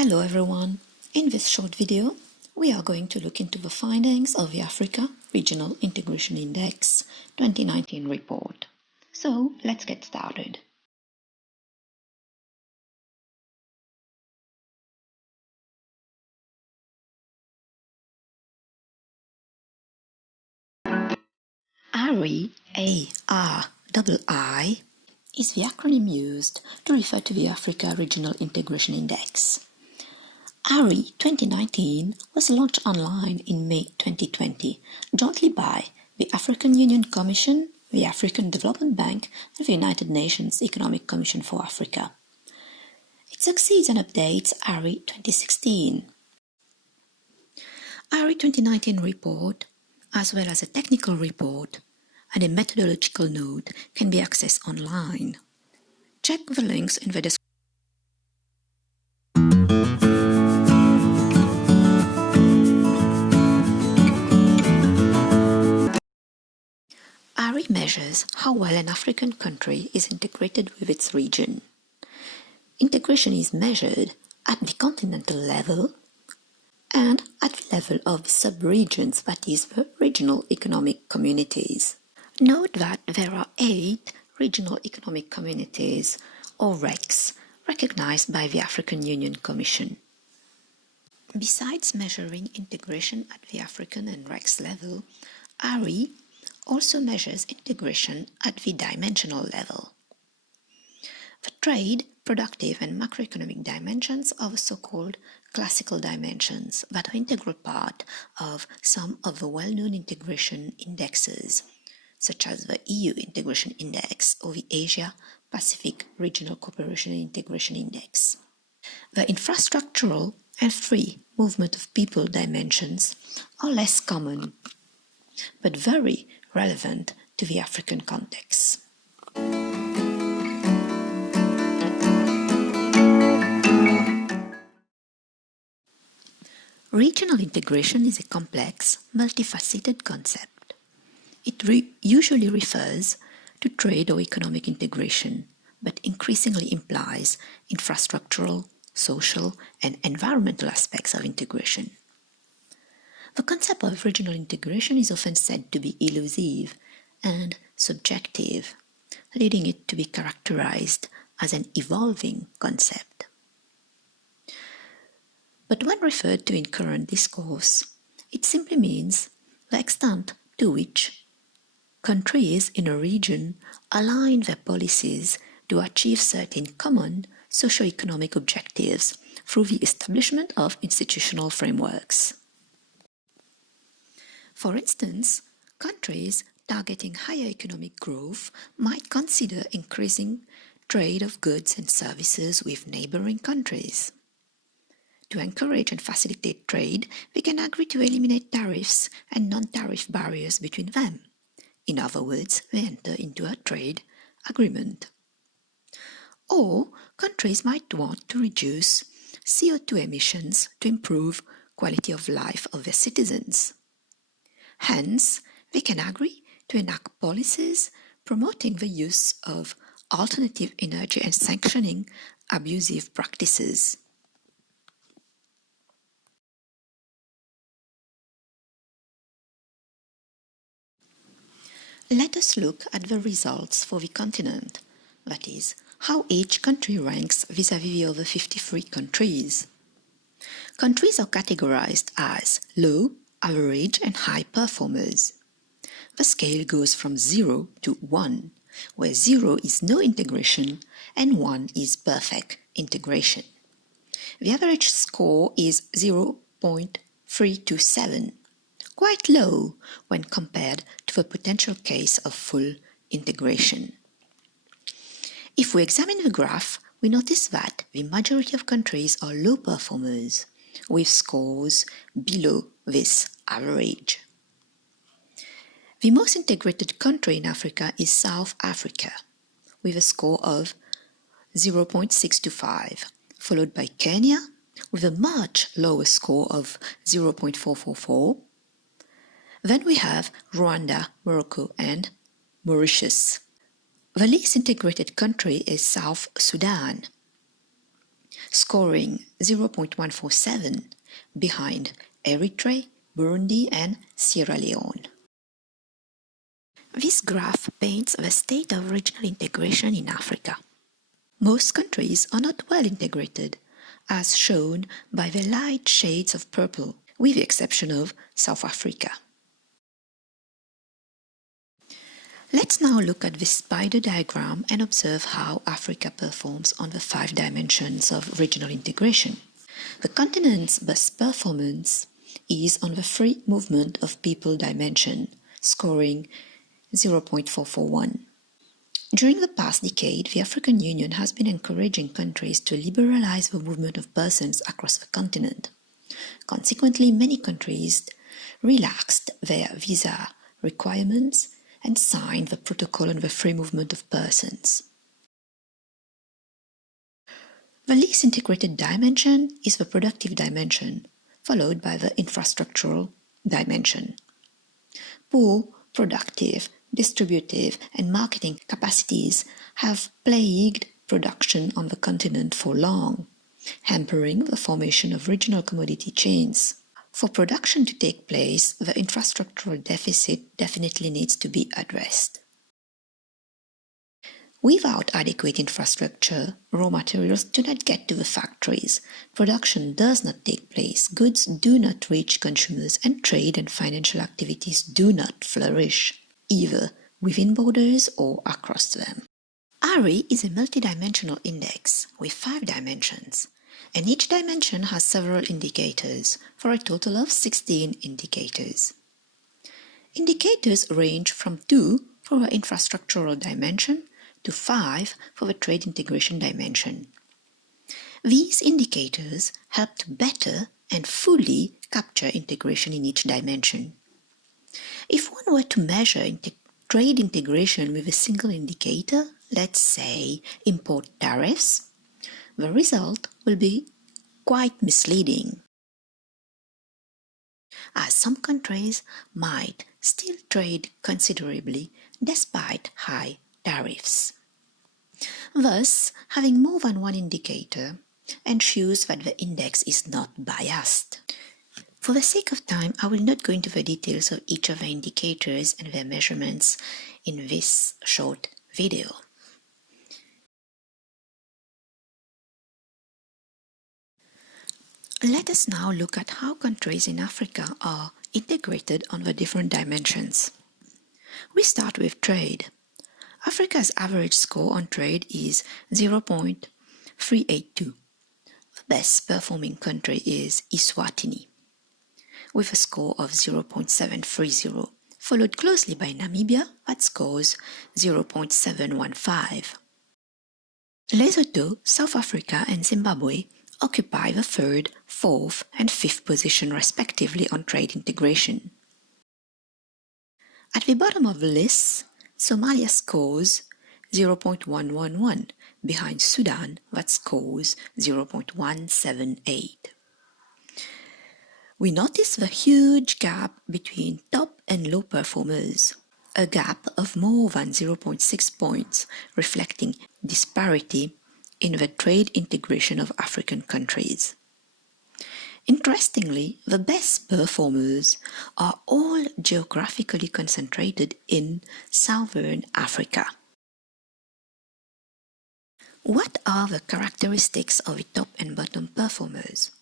Hello everyone! In this short video, we are going to look into the findings of the Africa Regional Integration Index 2019 report. So, let's get started. ARII, A-R-I-I, is the acronym used to refer to the Africa Regional Integration Index. ARII 2019 was launched online in May 2020, jointly by the African Union Commission, the African Development Bank, and the United Nations Economic Commission for Africa. It succeeds and updates ARII 2016. ARII 2019 report, as well as a technical report and a methodological note, can be accessed online. Check the links in the description. ARII measures how well an African country is integrated with its region. Integration is measured at the continental level and at the level of the sub-regions, that is, the regional economic communities. Note that there are 8 regional economic communities, or RECs, recognized by the African Union Commission. Besides measuring integration at the African and RECs level, ARII also measures integration at the dimensional level. The trade, productive and macroeconomic dimensions are the so-called classical dimensions that are integral part of some of the well-known integration indexes, such as the EU Integration Index or the Asia-Pacific Regional Cooperation and Integration Index. The infrastructural and free movement of people dimensions are less common, but very relevant to the African context. Regional integration is a complex, multifaceted concept. It usually refers to trade or economic integration, but increasingly implies infrastructural, social, and environmental aspects of integration. The concept of regional integration is often said to be elusive and subjective, leading it to be characterized as an evolving concept. But when referred to in current discourse, it simply means the extent to which countries in a region align their policies to achieve certain common socio-economic objectives through the establishment of institutional frameworks. For instance, countries targeting higher economic growth might consider increasing trade of goods and services with neighboring countries. To encourage and facilitate trade, they can agree to eliminate tariffs and non-tariff barriers between them. In other words, they enter into a trade agreement. Or countries might want to reduce CO2 emissions to improve quality of life of their citizens. Hence, they can agree to enact policies promoting the use of alternative energy and sanctioning abusive practices. Let us look at the results for the continent, that is, how each country ranks vis-à-vis the other 53 countries. Countries are categorized as low, average, and high performers. The scale goes from 0 to 1, where 0 is no integration and 1 is perfect integration. The average score is 0.327. Quite low when compared to the potential case of full integration. If we examine the graph, we notice that the majority of countries are low performers, with scores below this average. The most integrated country in Africa is South Africa, with a score of 0.625, followed by Kenya, with a much lower score of 0.444. Then we have Rwanda, Morocco, and Mauritius. The least integrated country is South Sudan. scoring 0.147 behind Eritrea, Burundi and Sierra Leone. This graph paints the state of regional integration in Africa. Most countries are not well integrated, as shown by the light shades of purple, with the exception of South Africa. Let's now look at this spider diagram and observe how Africa performs on the 5 dimensions of regional integration. The continent's best performance is on the free movement of people dimension, scoring 0.441. During the past decade, the African Union has been encouraging countries to liberalize the movement of persons across the continent. Consequently, many countries relaxed their visa requirements and signed the Protocol on the Free Movement of Persons. The least integrated dimension is the productive dimension, followed by the infrastructural dimension. Poor productive, distributive, and marketing capacities have plagued production on the continent for long, hampering the formation of regional commodity chains. For production to take place, the infrastructural deficit definitely needs to be addressed. Without adequate infrastructure, raw materials do not get to the factories, production does not take place, goods do not reach consumers, and trade and financial activities do not flourish, either within borders or across them. ARII is a multidimensional index with 5 dimensions, and each dimension has several indicators, for a total of 16 indicators. Indicators range from 2 for the infrastructural dimension to 5 for the trade integration dimension. These indicators help to better and fully capture integration in each dimension. If one were to measure trade integration with a single indicator, let's say import tariffs, the result will be quite misleading, as some countries might still trade considerably despite high tariffs. Thus, having more than one indicator ensures that the index is not biased. For the sake of time, I will not go into the details of each of the indicators and their measurements in this short video. Let us now look at how countries in Africa are integrated on the different dimensions. We start with trade. Africa's average score on trade is 0.382. The best performing country is Eswatini, with a score of 0.730, followed closely by Namibia that scores 0.715. Lesotho, South Africa and Zimbabwe occupy the 3rd, 4th and 5th position respectively on trade integration. At the bottom of the list, Somalia scores 0.111 behind Sudan that scores 0.178. We notice the huge gap between top and low performers, a gap of more than 0.6 points, reflecting disparity in the trade integration of African countries. Interestingly, the best performers are all geographically concentrated in Southern Africa. What are the characteristics of the top and bottom performers?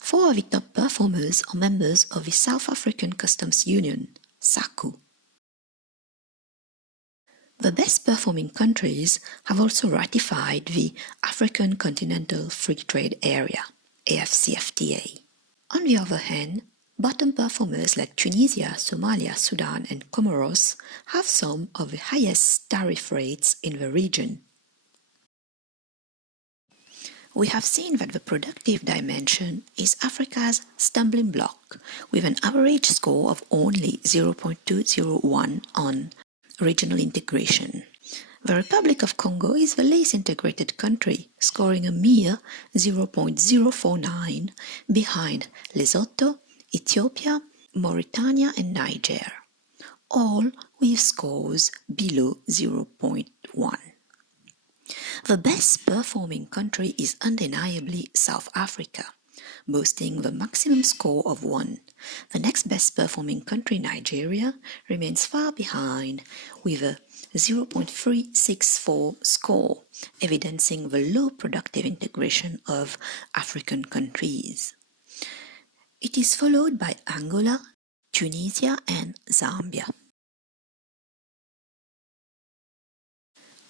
4 of the top performers are members of the South African Customs Union, SACU. The best performing countries have also ratified the African Continental Free Trade Area, AfCFTA. On the other hand, bottom performers like Tunisia, Somalia, Sudan and Comoros have some of the highest tariff rates in the region. We have seen that the productive dimension is Africa's stumbling block, with an average score of only 0.201 on regional integration. The Republic of Congo is the least integrated country, scoring a mere 0.049 behind Lesotho, Ethiopia, Mauritania and Niger, all with scores below 0.1. The best performing country is undeniably South Africa, boasting the maximum score of 1. The next best performing country, Nigeria, remains far behind with a 0.364 score, evidencing the low productive integration of African countries. It is followed by Angola, Tunisia, and Zambia.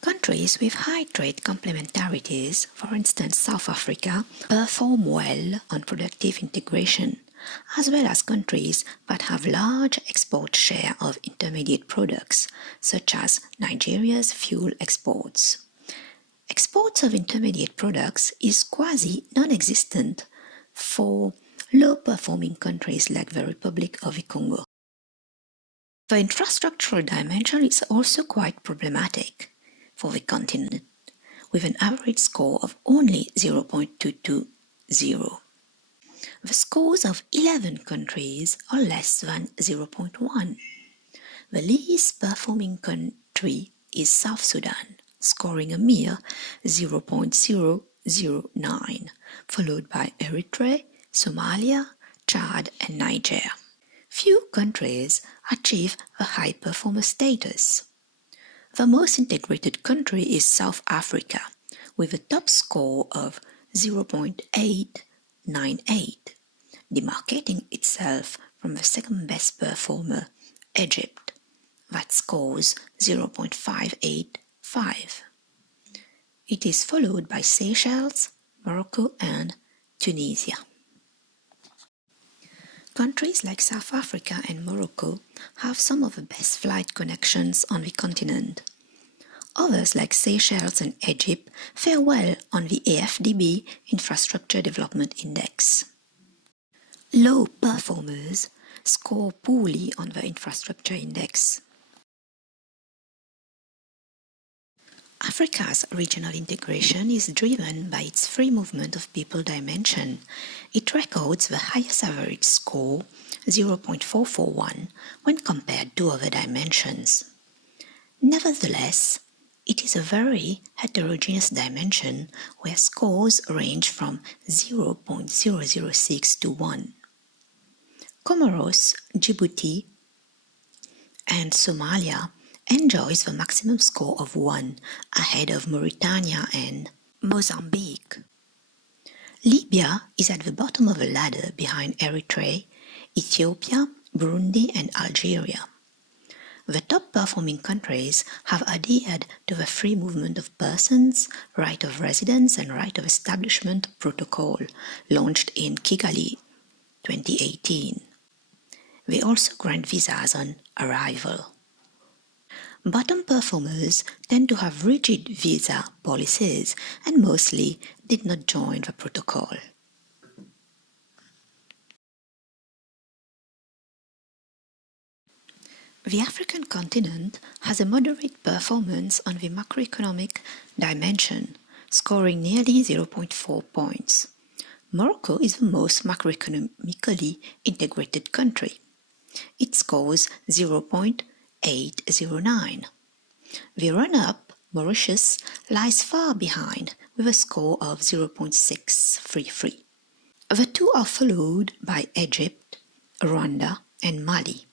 Countries with high trade complementarities, for instance South Africa, perform well on productive integration, as well as countries that have large export share of intermediate products, such as Nigeria's fuel exports. Exports of intermediate products is quasi non-existent for low-performing countries like the Republic of the Congo. The infrastructural dimension is also quite problematic for the continent, with an average score of only 0.220. The scores of 11 countries are less than 0.1. The least performing country is South Sudan, scoring a mere 0.009, followed by Eritrea, Somalia, Chad, and Niger. Few countries achieve a high performer status. The most integrated country is South Africa, with a top score of 0.898, demarcating itself from the second best performer, Egypt, that scores 0.585. It is followed by Seychelles, Morocco, and Tunisia. Countries like South Africa and Morocco have some of the best flight connections on the continent. Others like Seychelles and Egypt fare well on the AfDB Infrastructure Development Index. Low performers score poorly on the Infrastructure Index. Africa's regional integration is driven by its free movement of people dimension. It records the highest average score, 0.441, when compared to other dimensions. Nevertheless, it is a very heterogeneous dimension where scores range from 0.006 to 1. Comoros, Djibouti, and Somalia enjoys the maximum score of 1, ahead of Mauritania and Mozambique. Libya is at the bottom of the ladder behind Eritrea, Ethiopia, Burundi, and Algeria. The top-performing countries have adhered to the free movement of persons, right of residence, and right of establishment protocol launched in Kigali 2018. They also grant visas on arrival. Bottom performers tend to have rigid visa policies and mostly did not join the protocol. The African continent has a moderate performance on the macroeconomic dimension, scoring nearly 0.4 points. Morocco is the most macroeconomically integrated country. It scores 0.809. The runner-up, Mauritius, lies far behind with a score of 0.633. The two are followed by Egypt, Rwanda, and Mali.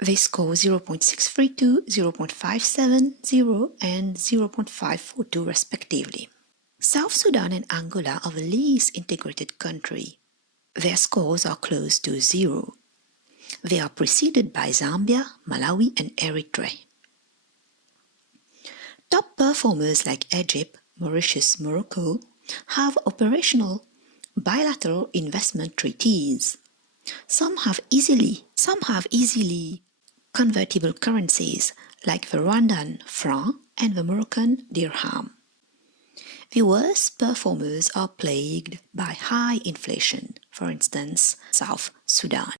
They score 0.632, 0.570, and 0.542 respectively. South Sudan and Angola are the least integrated country. Their scores are close to 0. They are preceded by Zambia, Malawi, and Eritrea. Top performers like Egypt, Mauritius, Morocco have operational bilateral investment treaties. Some have easily convertible currencies like the Rwandan franc and the Moroccan dirham. The worst performers are plagued by high inflation, for instance, South Sudan.